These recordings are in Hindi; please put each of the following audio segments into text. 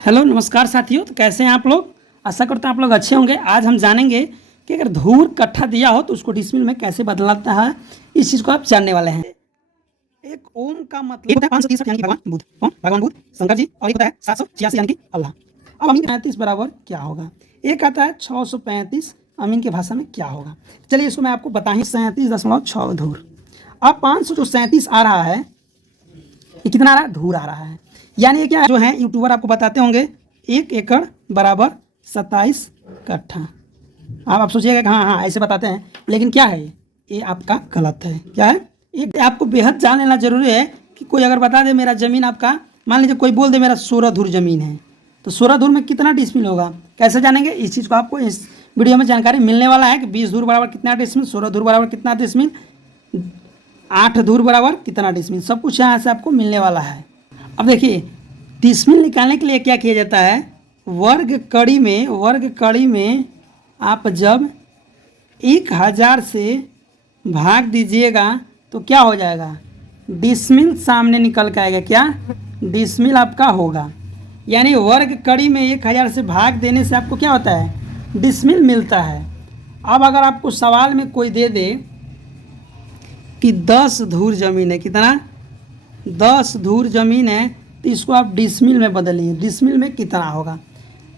हेलो नमस्कार साथियों। तो कैसे हैं आप लोग? आशा करता हूं आप लोग अच्छे होंगे। आज हम जानेंगे कि अगर धूर कट्ठा दिया हो तो उसको डिसमिल में कैसे बदलाता है। इस चीज़ को आप जानने वाले हैं। एक ओम का मतलब होता है 563 यानी कि भगवान बुद्ध। कौन? भगवान बुद्ध, शंकर जी। और एक होता है 786 यानी कि अल्लाह। अब अमीन के 35 बराबर क्या होगा? एक आता है 635। अमीन की भाषा में क्या होगा? चलिए इसको मैं आपको बता ही 37.6 धूर। अब 500 जो 37 आ रहा है, ये कितना आ रहा है? धूर आ रहा है। यानी ये क्या है? जो है यूट्यूबर आपको बताते होंगे 1 एकड़ बराबर 27 कट्ठा। आप सोचिएगा कि हाँ हाँ ऐसे बताते हैं, लेकिन क्या है ये आपका गलत है। क्या है? ये आपको बेहद जान लेना जरूरी है कि कोई अगर बता दे मेरा ज़मीन आपका, मान लीजिए कोई बोल दे मेरा 16 धूर ज़मीन है, तो 16 धूर में कितना डिसमिल होगा, कैसे जानेंगे? इस चीज़ को आपको इस वीडियो में जानकारी मिलने वाला है कि 20 धूर बराबर कितना डिसमिल, 16 धूर बराबर कितना डिसमिल, 8 धूर बराबर कितना डिसमिल, सब कुछ यहाँ से आपको मिलने वाला है। अब देखिए डिसमिल निकालने के लिए क्या किया जाता है? वर्ग कड़ी में आप जब 1000 से भाग दीजिएगा तो क्या हो जाएगा? डिसमिल सामने निकल के आएगा। क्या? डिसमिल आपका होगा। यानी वर्ग कड़ी में 1000 से भाग देने से आपको क्या होता है? डिसमिल मिलता है। अब अगर आपको सवाल में कोई दे दे कि 10 धूर ज़मीन है, कितना? 10 धूर ज़मीन है, तो इसको आप डिसमिल में बदलिए। डिसमिल में कितना होगा?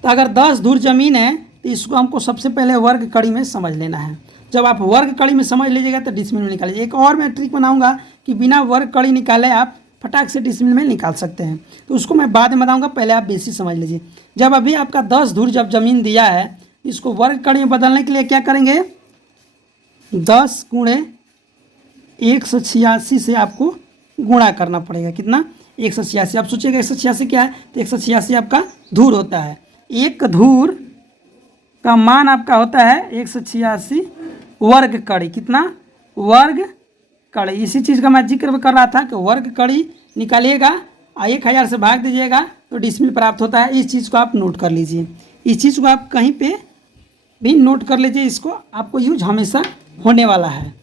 तो अगर 10 धूर ज़मीन है तो इसको हमको सबसे पहले वर्ग कड़ी में समझ लेना है। जब आप वर्ग कड़ी में समझ लीजिएगा तो डिसमिल में निकालिए। एक और मैं ट्रिक बनाऊंगा कि बिना वर्ग कड़ी निकाले आप फटाक से डिसमिल में निकाल सकते हैं, तो उसको मैं बाद में बताऊँगा। पहले आप बेसिक समझ लीजिए। जब अभी आपका 10 धूर जब ज़मीन दिया है, इसको वर्ग कड़ी में बदलने के लिए क्या करेंगे? 10 गुणे 186 से आपको गुणा करना पड़ेगा। कितना? 186। आप सोचिएगा 186 क्या है? तो 186 आपका धूर होता है। एक धूर का मान आपका होता है 186 वर्ग कड़ी। कितना? वर्ग कड़ी। इसी चीज़ का मैं जिक्र कर रहा था कि वर्ग कड़ी निकालिएगा और 1000 से भाग दीजिएगा तो डिसमिल प्राप्त होता है। इस चीज़ को आप नोट कर लीजिए। इस चीज़ को आप कहीं पे भी नोट कर लीजिए। इसको आपको यूज हमेशा होने वाला है।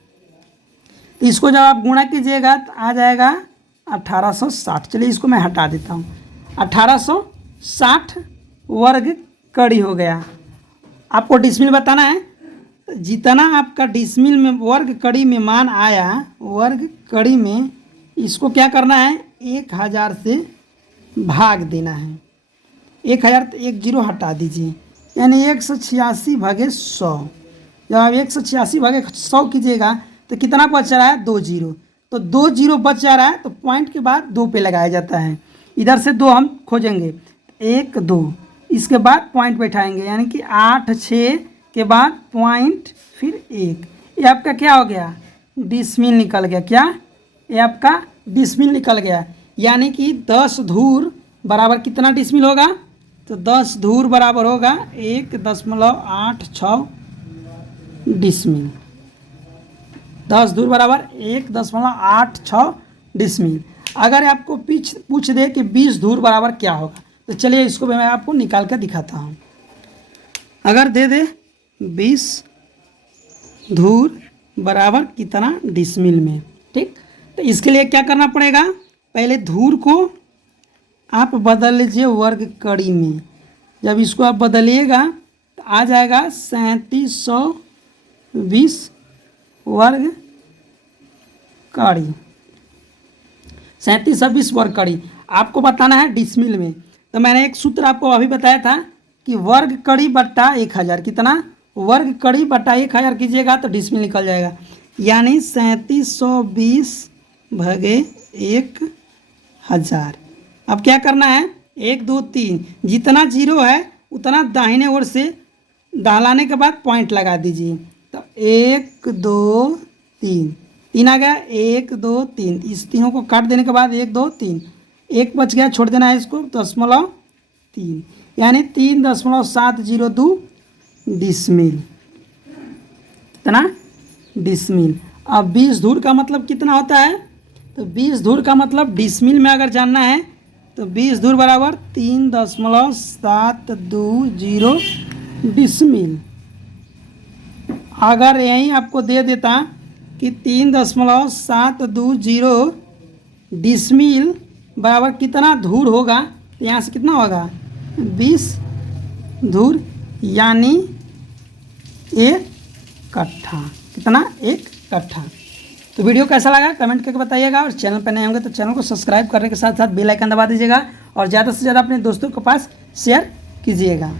तो इसको जब आप गुणा कीजिएगा तो आ जाएगा 1860। चलिए इसको मैं हटा देता हूँ। 1860 वर्ग कड़ी हो गया। आपको डिसमिल बताना है, तो जितना आपका डिसमिल में वर्ग कड़ी में मान आया, वर्ग कड़ी में इसको क्या करना है? 1000 से भाग देना है। 1000 तो 1 जीरो हटा दीजिए, यानी 186 भागे 100। जब आप 186 भागे 100 कीजिएगा तो कितना बच रहा है? 2 जीरो। तो 2 जीरो बच जा रहा है, तो पॉइंट के बाद 2 पे लगाया जाता है। इधर से 2 हम खोजेंगे, 1 2, इसके बाद पॉइंट बैठाएंगे, यानी कि 8 6 के बाद पॉइंट फिर 1। ये आपका क्या हो गया? डिसमिल निकल गया। क्या? ये आपका डिसमिल निकल गया। यानी कि 10 धूर बराबर कितना डिसमिल होगा? तो 10 धूर बराबर होगा 1.86 डिसमिल। 10 धूर बराबर 1.86 डिसमिल। अगर आपको पूछ दे कि 20 धूर बराबर क्या होगा, तो चलिए इसको भी मैं आपको निकाल कर दिखाता हूँ। अगर दे दे 20 धूर बराबर कितना डिसमिल में, ठीक, तो इसके लिए क्या करना पड़ेगा? पहले धूर को आप बदल लीजिए वर्ग कड़ी में। जब इसको आप बदलिएगा तो आ जाएगा 3720 वर्ग कड़ी। 3720 वर्ग कड़ी आपको बताना है डिसमिल में। तो मैंने एक सूत्र आपको अभी बताया था कि वर्ग कड़ी बट्टा 1000। कितना? वर्ग कड़ी बट्टा 1000 कीजिएगा तो डिसमिल निकल जाएगा। यानी 3720 भागे 1000। अब क्या करना है? 1 2 3, जितना जीरो है उतना दाहिने ओर से दहलाने के बाद पॉइंट लगा दीजिए। तो 1 2 3, 3 आ गया। 1 2 3, इस तीनों को काट देने के बाद 1 2 3, 1 बच गया, छोड़ देना है इसको। 0.3 यानी 3.702 डिसमिल। कितना? डिसमिल। अब 20 धूर का मतलब कितना होता है? तो 20 धूर का मतलब डिसमिल में अगर जानना है तो 20 धूर बराबर 3.720 डिसमिल। अगर यहीं आपको दे देता कि 3.720 डिसमिल बराबर कितना धूर होगा, तो यहाँ से कितना होगा? 20 धूर यानी 1 कट्ठा। कितना? 1 कट्ठा। तो वीडियो कैसा लगा कमेंट करके बताइएगा, और चैनल पर नए होंगे तो चैनल को सब्सक्राइब करने के साथ साथ बेल आइकन दबा दीजिएगा, और ज़्यादा से ज़्यादा अपने दोस्तों के पास शेयर कीजिएगा।